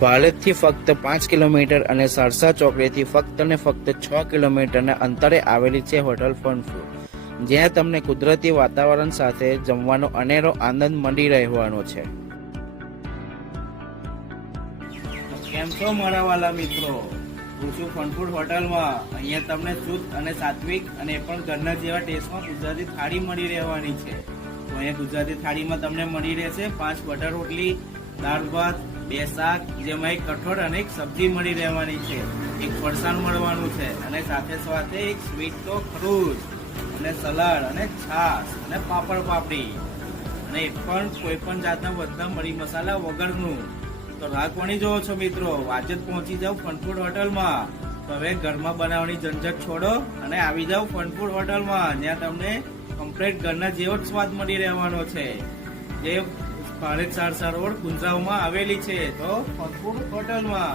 ભાલેજથી ફક્ત 5 કિલોમીટર અને સરસા ચોકડીથી ફક્ત ને ફક્ત 6 કિલોમીટરના અંતરે આવેલી છે હોટલ ફન ફૂડ, જ્યાં તમને કુદરતી વાતાવરણ સાથે જમવાનો અનેરો આનંદ મળી રહેવાનો છે. કેમ છો મારા વાલા મિત્રો? હું છું ફન ફૂડ હોટલમાં. અહીંયા તમને શુદ્ધ અને સાત્વિક અને પણ ઘરના જેવા ટેસ્ટમાં ગુજરાતી થાળી મળી રહેવાની છે. તો અહીંયા ગુજરાતી થાળીમાં તમને મળી રહેશે 5 બટર રોટલી, દાળ ભાત, 2 શાક, જેમાં એક કઠોળ અને એક સબ્જી મળી રહેવાની છે, એક ફરસાણ મળવાનું છે અને સાથે સાથે એક સ્વીટ તો ખરું જ, અને સલાડ અને છાશ અને પાપડ પાપડી, અને એ પણ કોઈ પણ જાતના બધા મરી મસાલા વગરનું. તો રાહ કોની જોવો છો મિત્રો? આજે જ પહોંચી જાવ ફન ફૂડ હોટલમાં. તો હવે ઘરમાં બનાવવાની ઝંઝટ છોડો અને આવી જાવ ફન ફૂડ હોટલમાં, જ્યાં તમને કમ્પ્લીટ ઘરના જેવો જ સ્વાદ મળી રહેવાનો છે, જે ભાલેજ સારસા રોડ કુંજાવમાં આવેલી છે. તો ફન ફૂડ હોટલમાં